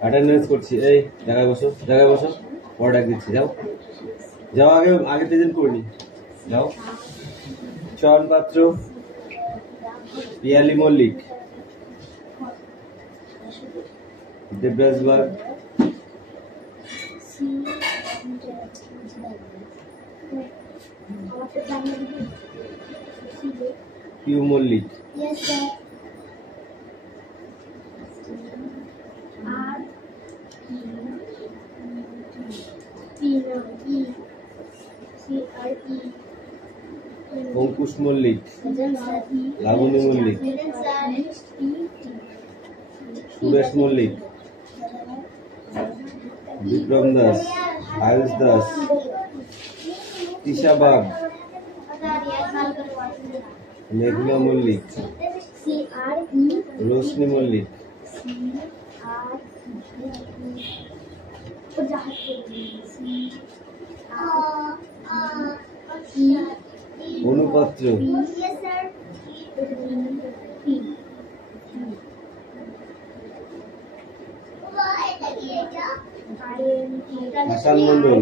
Attendance করছি। এই জায়গায় বসো, জায়গায় বসো, পরে ডাক দিচ্ছি। যাও যাও, আগে প্রেজেন্ট করিনি। যাও। চয়ন পাত্র, পিয়ালি মল্লিক, দেবরাজ বাগ, পিউ মল্লিক, অঙ্কুশ মল্লিক, লাবণী মল্লিক, সুরেশ মল্লিক, বিক্রম দাস, আয়ুষ দাস, তিশা বাগ, মেঘনা মল্লিক, রোশনি মল্লিক, অনুপাত্র, হাসান মন্ডল,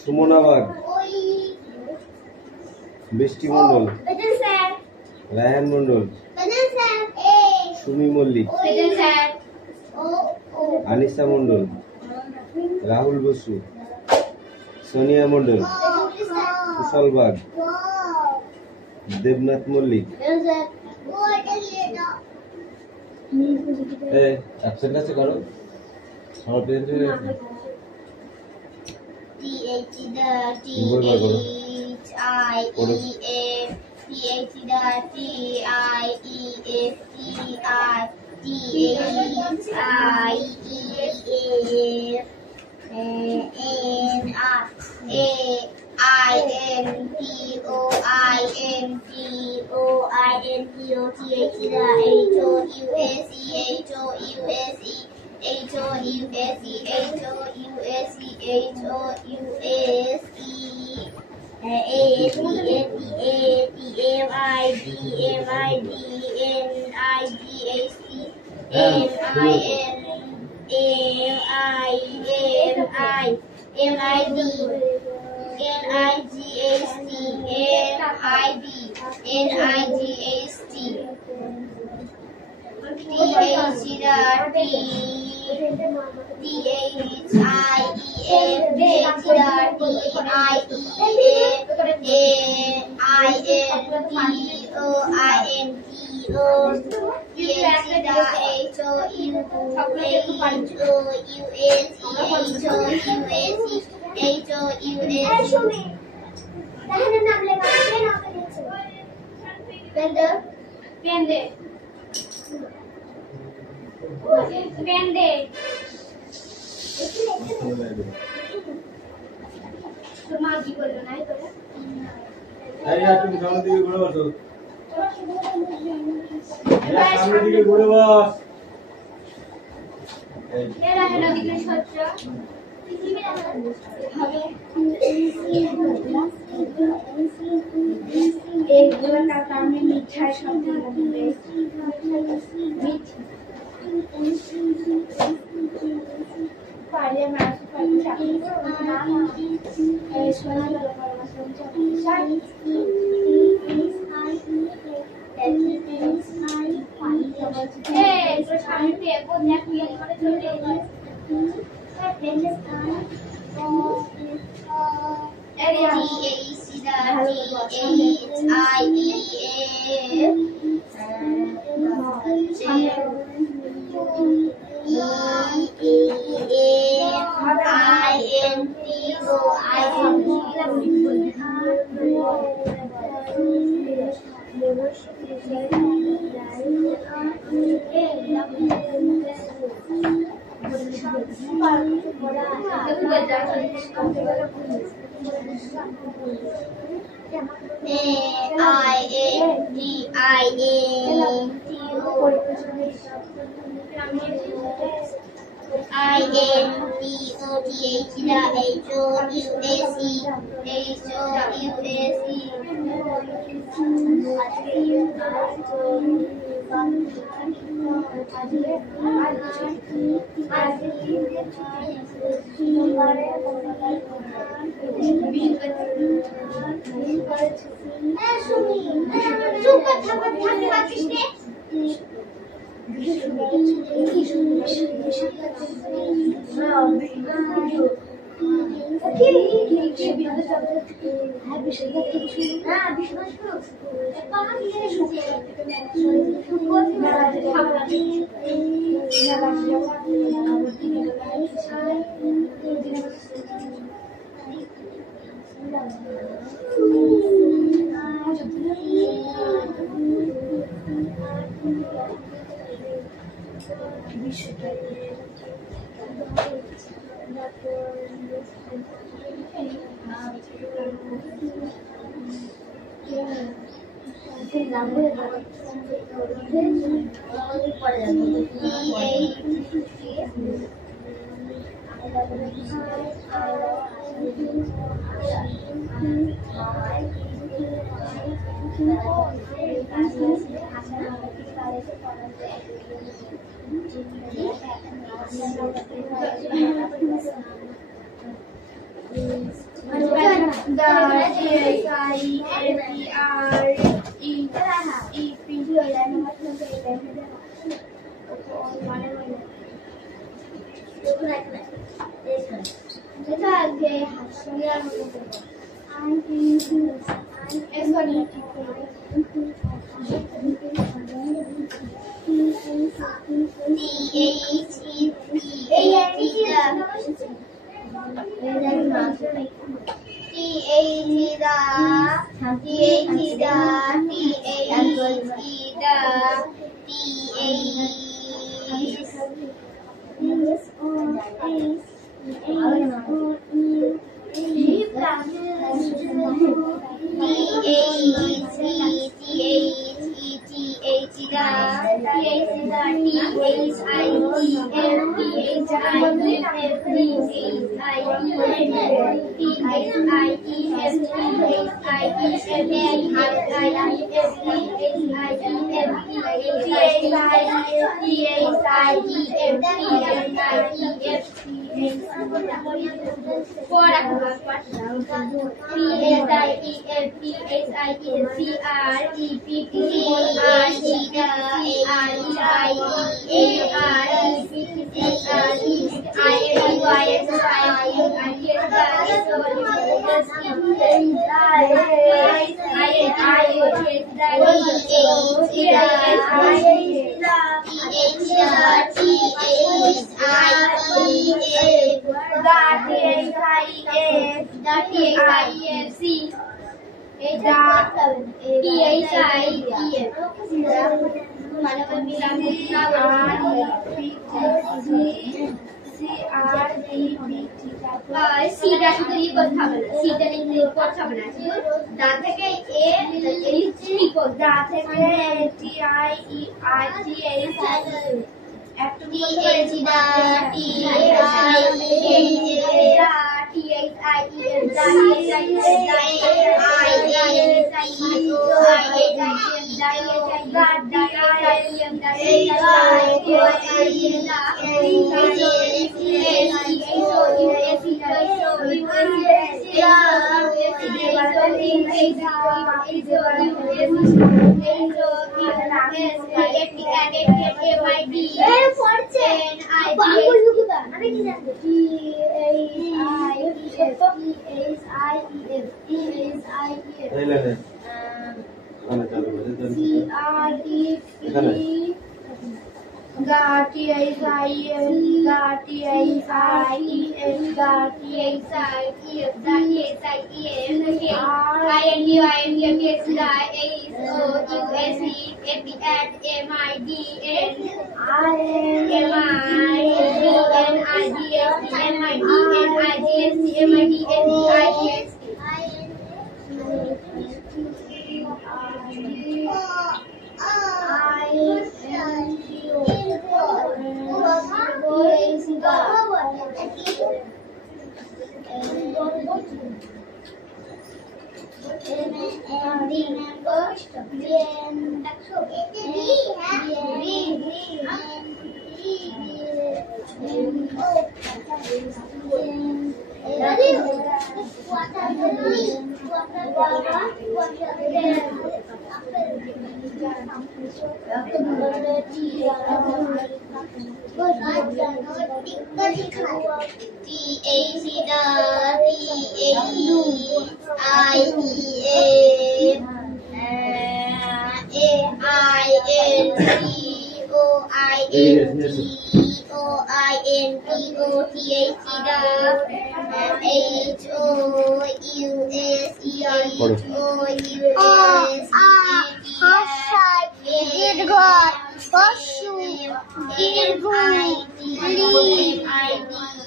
সুমনা বাগ, বৃষ্টি মন্ডল, রায়হান মন্ডল, সুমি মল্লিক, আনিসা মন্ডল, রাহুল বসু, সোনিয়া মন্ডল, কুশল বাগ, দেবনাথ মল্লিক। অ্যাবসেন্ট আছে কারো? আমার প্রেজেন্ট হয়ে গেছে। তুমি সামনের দিকে ঘুরে বসো, সামনের দিকে ঘুরে বস।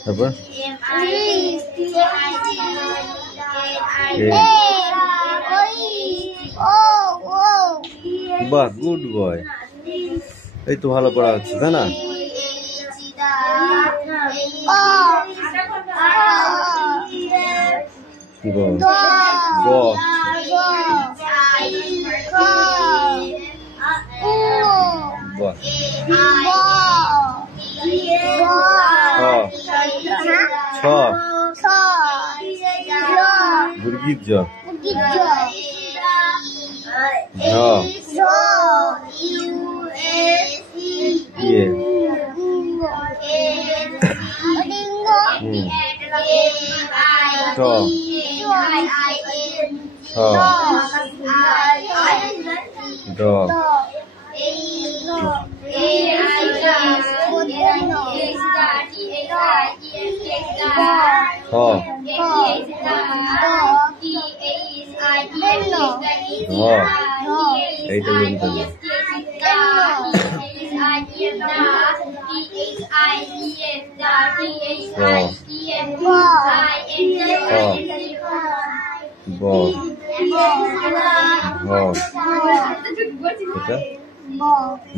তারপর বাহ, গুড বয়। এই তো ভালো পড়া হচ্ছে, তাই না? গুরগির জ এইটা বলতে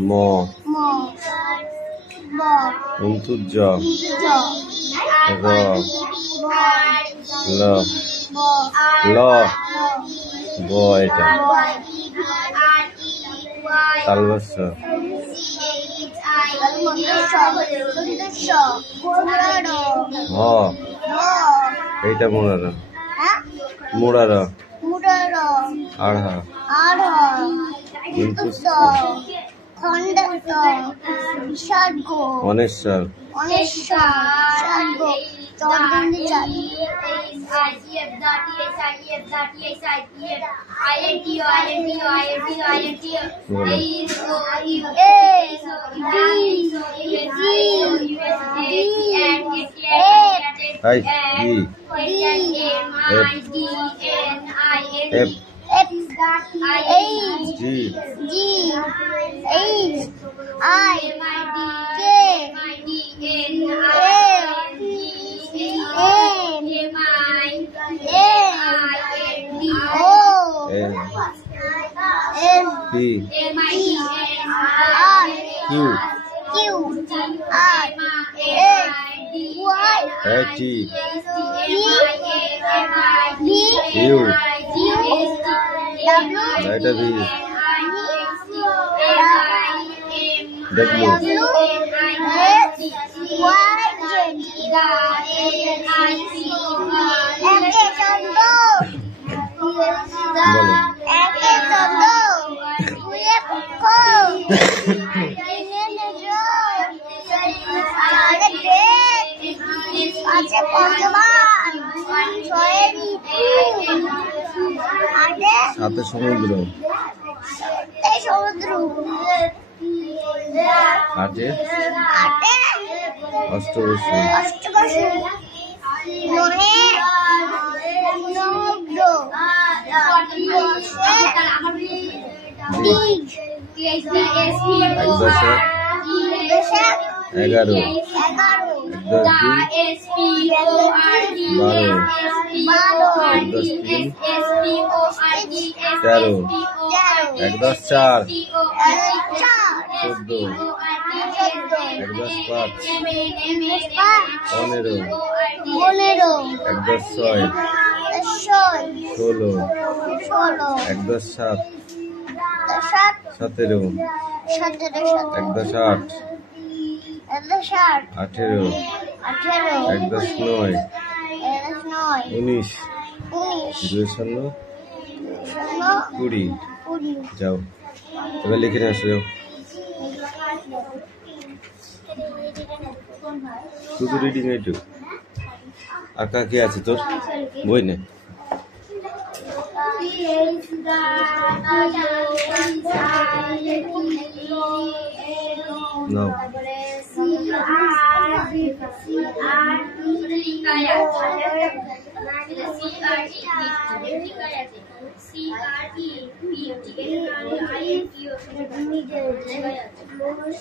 ম অন্তুজ র ল ল ব এটা তালবস্য হ এইটা মোড়ার মোড়ার আড়হা অনেশ্বর সাথে সমুদ্র আটে অষ্টবসু এগারো 13 1/10 4 14 1/5 15 1/6 16 1/7 17 1/8 18 1/9 19 20 যাও এবার লিখে নিয়ে আসো। শুধু রিডিং এইটু আর কি আছে তোর বই নে No.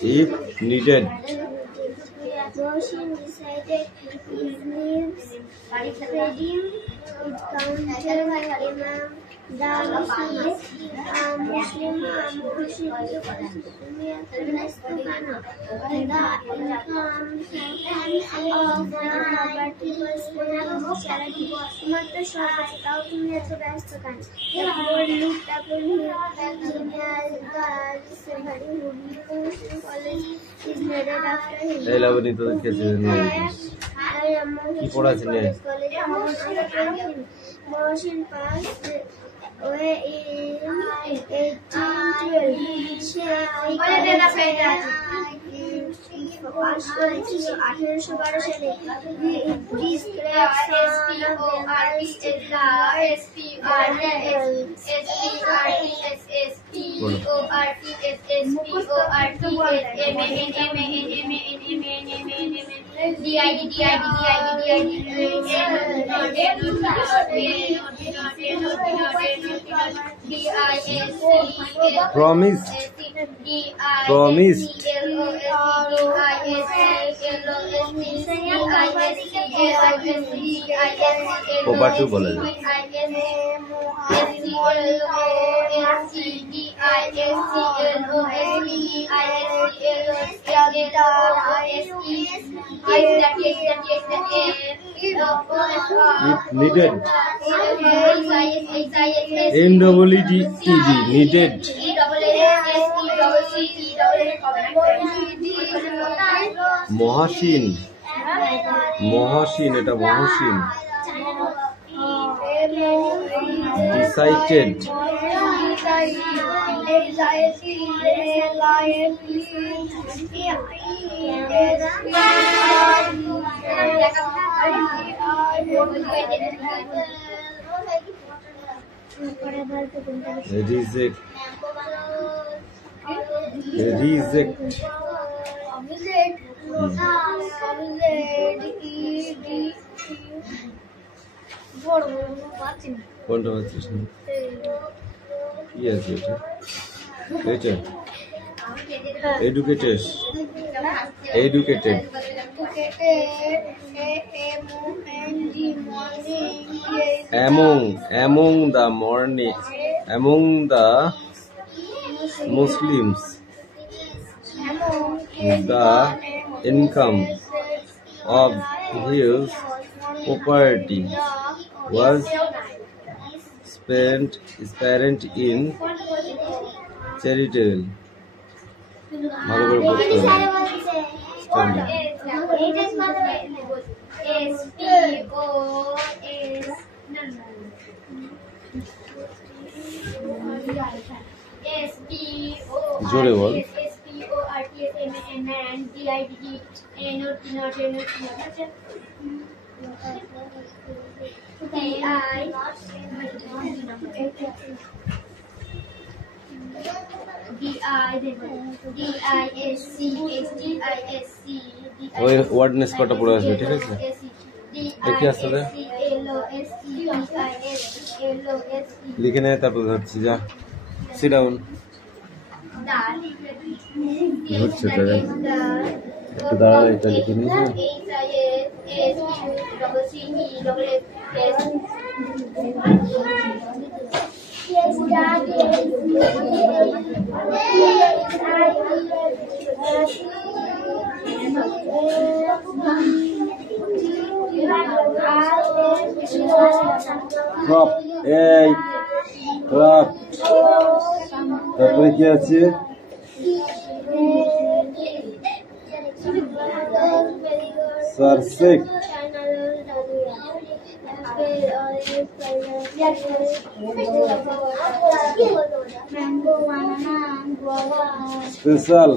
If needed. Motion decided his names, spreading it counter Imam Muslim Motion passed away in 1812. Promised. Promised. Popatu बोला जाए. If needed. NEED needed. Mohsin Mohsin এটা মহাসিন ডিসাইডেড রিজেক্ট রিজেক্ট কোনটা পাচ্ছিস না কি আছে এটা educated educated among the morning among the Muslims the income of his property was spent in charitable. ভালো করে পড়তে হবে জোরে বল ওই ওয়ার্ডনেস কটা পড়ে আসবে ঠিক আছে দেখি আসলে লিখে নেয় তারপর ধরছি যা সিট ডাউন ধরছে তারা একটু দাঁড়ালে এটা লিখে নিয়েছে crop এই crop তারপরে কি আছে সারসেক special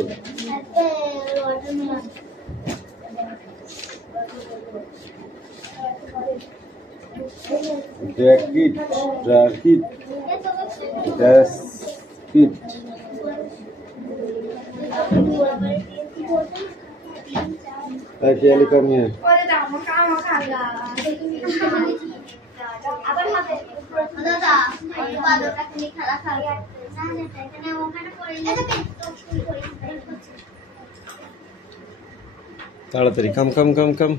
Jacket, jacket, basket. Actually, come here. তাড়াতাড়ি come.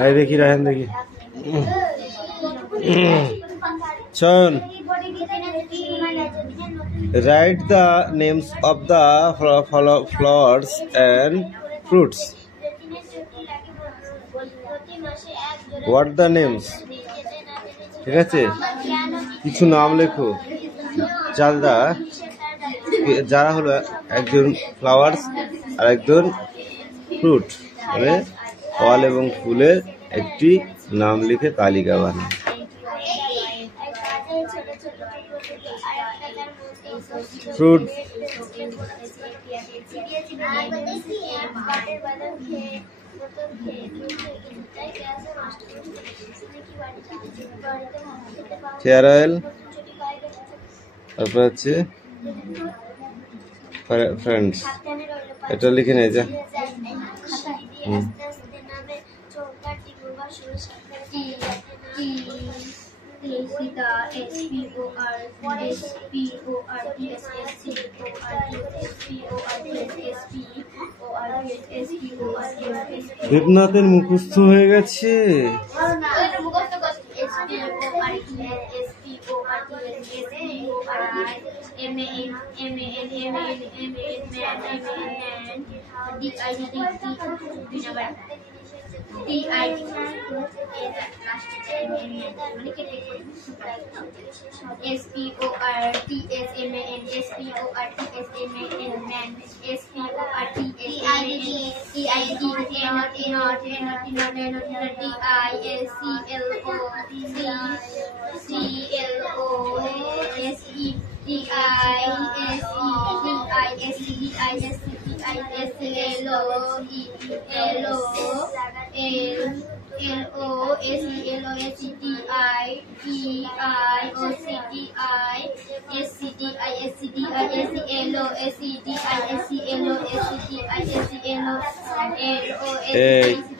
আই দেখি রায়হান দেখি চল write the names of the flowers and fruits. What the names? ঠিক আছে কিছু নাম লেখো যারা হলো একজন ফ্লাওয়ার্স আর একজন ফ্রুট মানে ফল এবং ফুলের একটি নাম লিখে তালিকা বানাও ফ্রুট হেয়ার অয়েল তারপর হচ্ছে ফ্রেন্ডস এটা লিখে নে যা দেবনাথের মুখস্থ হয়ে গেছে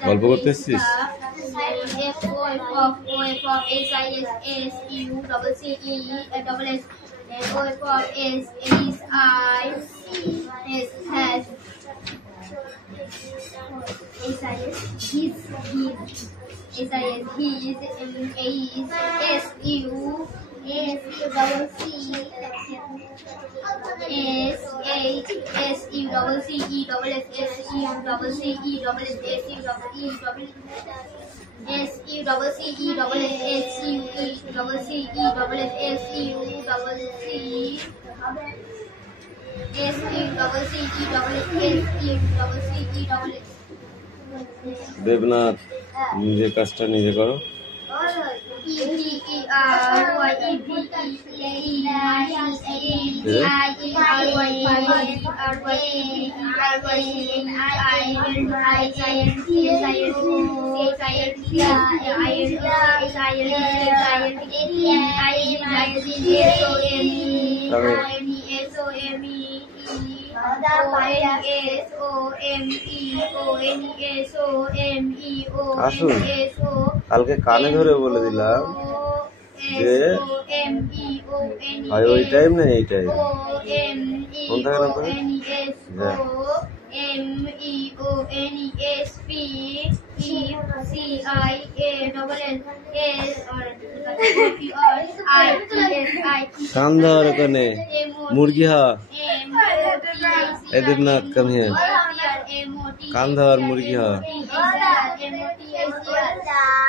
গল্প করতেছিস দেবনাথ নিজের কাজটা নিজে করো আসুন কালকে কানে ধরে বলে দিলাম যে ওই টাইম না এই টাইম কোন থাকে না করে কান ধর ওখানে মুরগি হা দেবনাথ কাম হিয়ার কান ধর মুরগি হা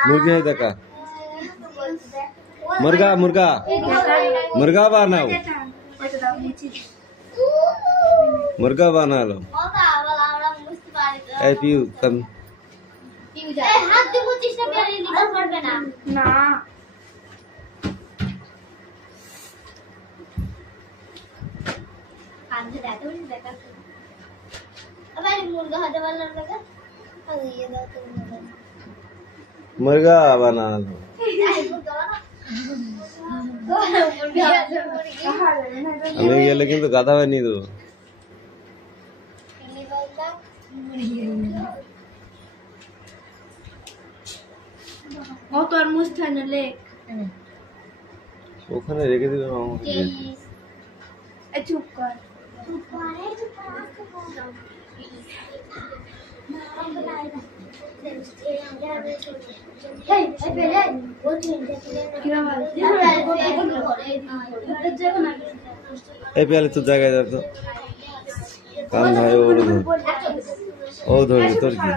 मुर्गी है देखा मुर्गा मुर्गा मुर्गा बनाओ मुर्गा बना लो ऐ पियू कम হাত দিয়ে বুঝিস না পেলে নিতে পারবে না না কাঁধে এত বেশি দেখা আবার মুরগা হাতে বানানো দেখা আর ইয়ে দাও তো मुर्गा बना लो আমি গেলে কিন্তু গাধা বানিয়ে দেবো ও তরমুজ খানে লেক ওখানে রেখে দিবে এ চুপ কর এই পেয়ালে তো জায়গায় যা তো কান ভাই ওর ধর ও ধরবি তোর কি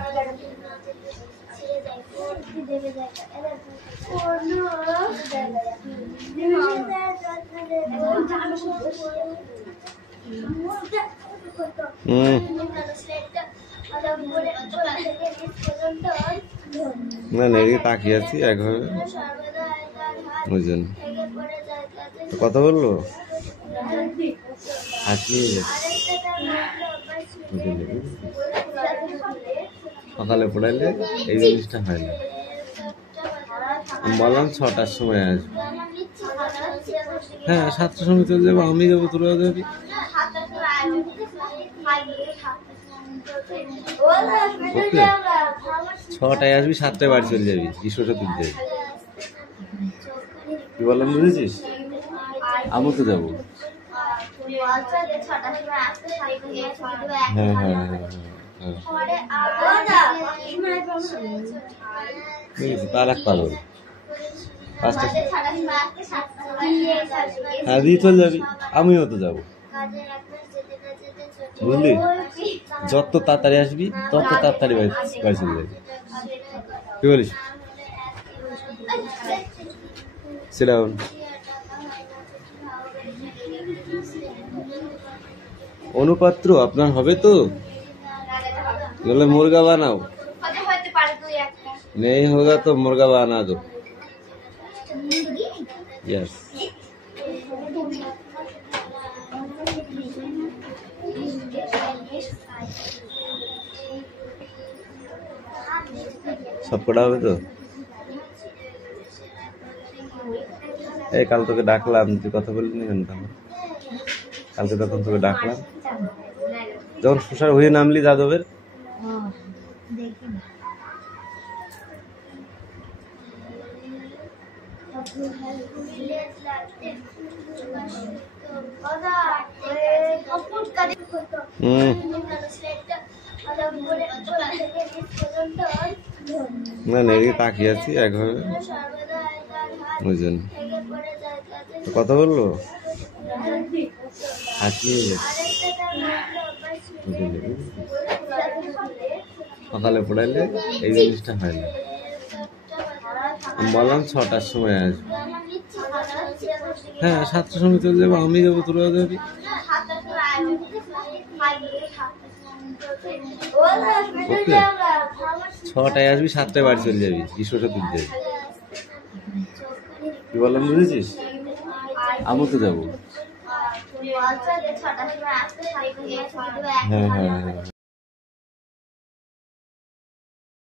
না না এদিকে তাকিয়ে আছি একভাবে বুঝলেন কথা বললো হাসিয়ে সকালে পড়াইলে এই জিনিসটা হয় না আমি বললাম 6টার সময় আসবো হ্যাঁ 7টার সময় চলে যাবো আমি যাবো তোরা যাবি ওকে 6টায় আসবি 7টায় বাড়ি চলে যাবি ঈশ্বরটা তুলতে যাবি কি বললাম বুঝেছিস আমি তো যাবো হ্যাঁ হ্যাঁ হ্যাঁ তার এক পাগল 5টা হ্যাঁ দিয়ে চলে যাবি আমিও তো যাবো বুঝলি যত তাড়াতাড়ি আসবি তত তাড়াতাড়ি বাড়ি চলে যাবি কি বলিস সিলাউন অনুপাত্র আপনার হবে তো বলে মুরগা বানাও नहीं होगा तो मुर्गा बना दो यस सब पड़ा হবে তো এই কাল তোকে ডাকলাম তুই কথা বলিনি কেন তাহলে কালকে তখন তোকে ডাকলাম যখন সুসার হয়ে নামলি যাদবের না না এদিকে তাকিয়ে আছি একভাবে বুঝলেন কথা বললো হাসিয়ে সকালে পড়াইলে এই জিনিসটা হয় না আমি বললাম 6টার সময় আসবো হ্যাঁ 7টার সময় চলে যাবো আমি যাবো তোরা যাবি ওকে 6টায় আসবি 7টায় বাড়ি চলে যাবি ঈশ্বরটা তুলতে যাবি কি বললাম বুঝেছিস আমি তো যাবো হ্যাঁ হ্যাঁ হ্যাঁ